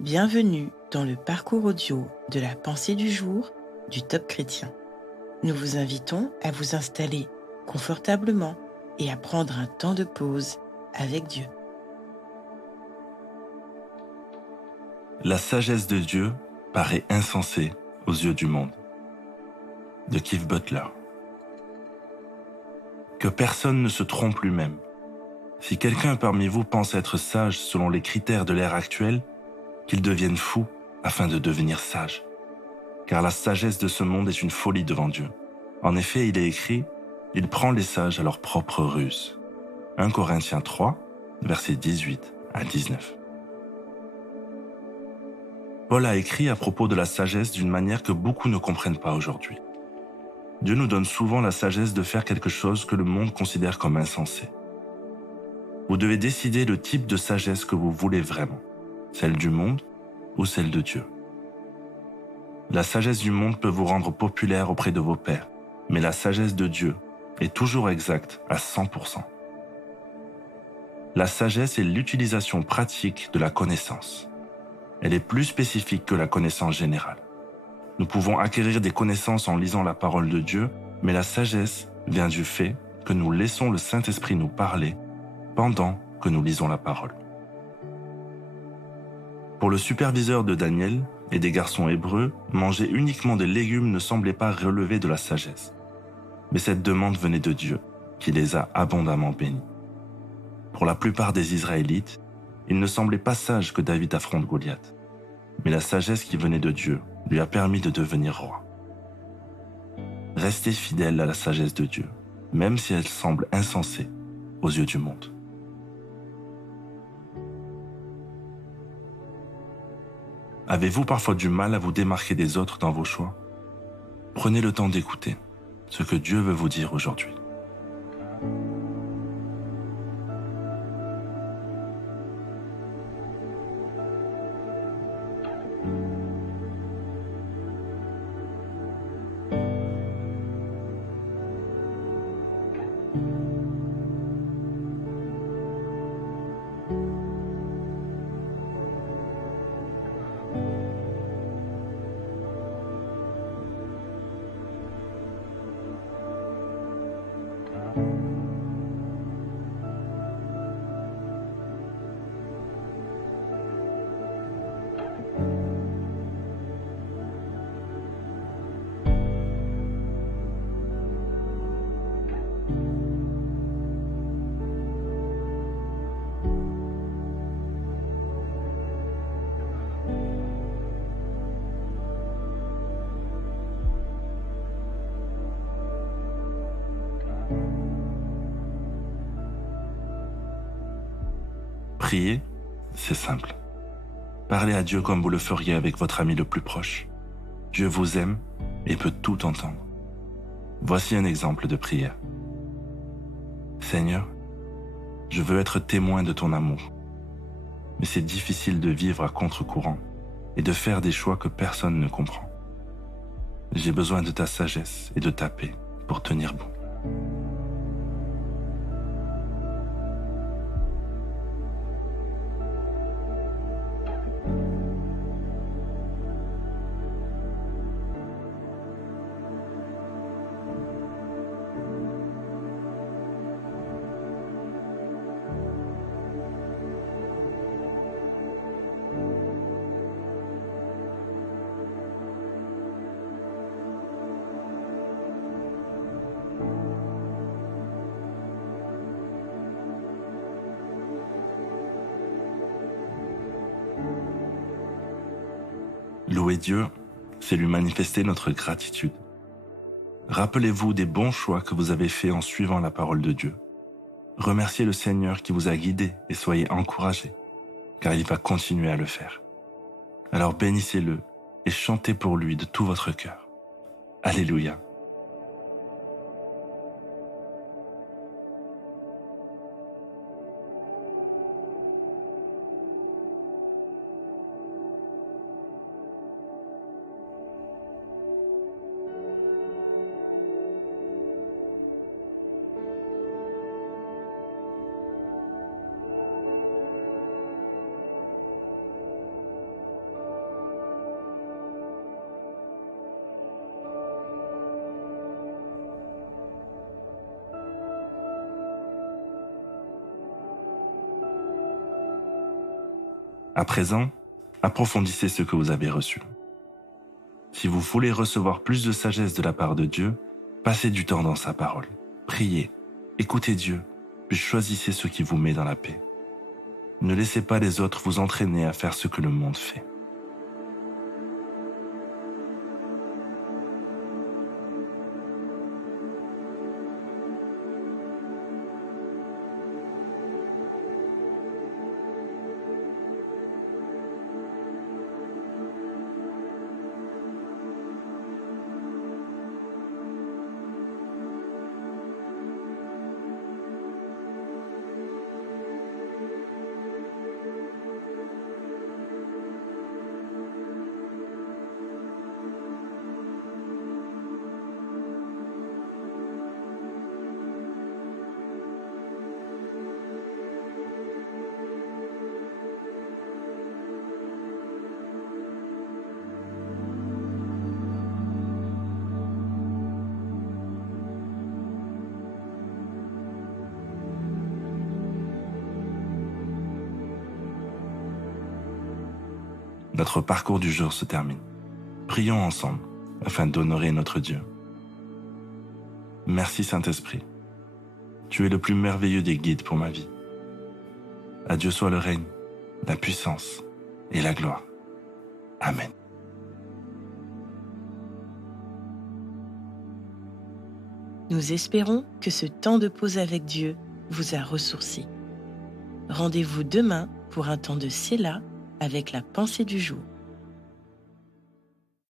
Bienvenue dans le parcours audio de la pensée du jour du Top Chrétien. Nous vous invitons à vous installer confortablement et à prendre un temps de pause avec Dieu. La sagesse de Dieu paraît insensée aux yeux du monde. De Keith Butler. Que personne ne se trompe lui-même. Si quelqu'un parmi vous pense être sage selon les critères de l'ère actuelle, qu'il devienne fou afin de devenir sage. Car la sagesse de ce monde est une folie devant Dieu. En effet, il est écrit, « Il prend les sages à leur propre ruse ». 1 Corinthiens 3, versets 18 à 19. Paul a écrit à propos de la sagesse d'une manière que beaucoup ne comprennent pas aujourd'hui. Dieu nous donne souvent la sagesse de faire quelque chose que le monde considère comme insensé. Vous devez décider le type de sagesse que vous voulez vraiment, celle du monde ou celle de Dieu. La sagesse du monde peut vous rendre populaire auprès de vos pairs, mais la sagesse de Dieu est toujours exacte à 100%. La sagesse est l'utilisation pratique de la connaissance. Elle est plus spécifique que la connaissance générale. Nous pouvons acquérir des connaissances en lisant la parole de Dieu, mais la sagesse vient du fait que nous laissons le Saint-Esprit nous parler pendant que nous lisons la parole. Pour le superviseur de Daniel et des garçons hébreux, manger uniquement des légumes ne semblait pas relever de la sagesse. Mais cette demande venait de Dieu, qui les a abondamment bénis. Pour la plupart des Israélites, il ne semblait pas sage que David affronte Goliath. Mais la sagesse qui venait de Dieu lui a permis de devenir roi. Restez fidèle à la sagesse de Dieu, même si elle semble insensée aux yeux du monde. Avez-vous parfois du mal à vous démarquer des autres dans vos choix? Prenez le temps d'écouter ce que Dieu veut vous dire aujourd'hui. Prier, c'est simple. Parlez à Dieu comme vous le feriez avec votre ami le plus proche. Dieu vous aime et peut tout entendre. Voici un exemple de prière. Seigneur, je veux être témoin de ton amour. Mais c'est difficile de vivre à contre-courant et de faire des choix que personne ne comprend. J'ai besoin de ta sagesse et de ta paix pour tenir bon. Louer Dieu, c'est lui manifester notre gratitude. Rappelez-vous des bons choix que vous avez faits en suivant la parole de Dieu. Remerciez le Seigneur qui vous a guidé et soyez encouragés, car il va continuer à le faire. Alors bénissez-le et chantez pour lui de tout votre cœur. Alléluia. À présent, approfondissez ce que vous avez reçu. Si vous voulez recevoir plus de sagesse de la part de Dieu, passez du temps dans sa parole. Priez, écoutez Dieu, puis choisissez ce qui vous met dans la paix. Ne laissez pas les autres vous entraîner à faire ce que le monde fait. Notre parcours du jour se termine. Prions ensemble afin d'honorer notre Dieu. Merci Saint-Esprit. Tu es le plus merveilleux des guides pour ma vie. À Dieu soit le règne, la puissance et la gloire. Amen. Nous espérons que ce temps de pause avec Dieu vous a ressourci. Rendez-vous demain pour un temps de Séla avec la pensée du jour.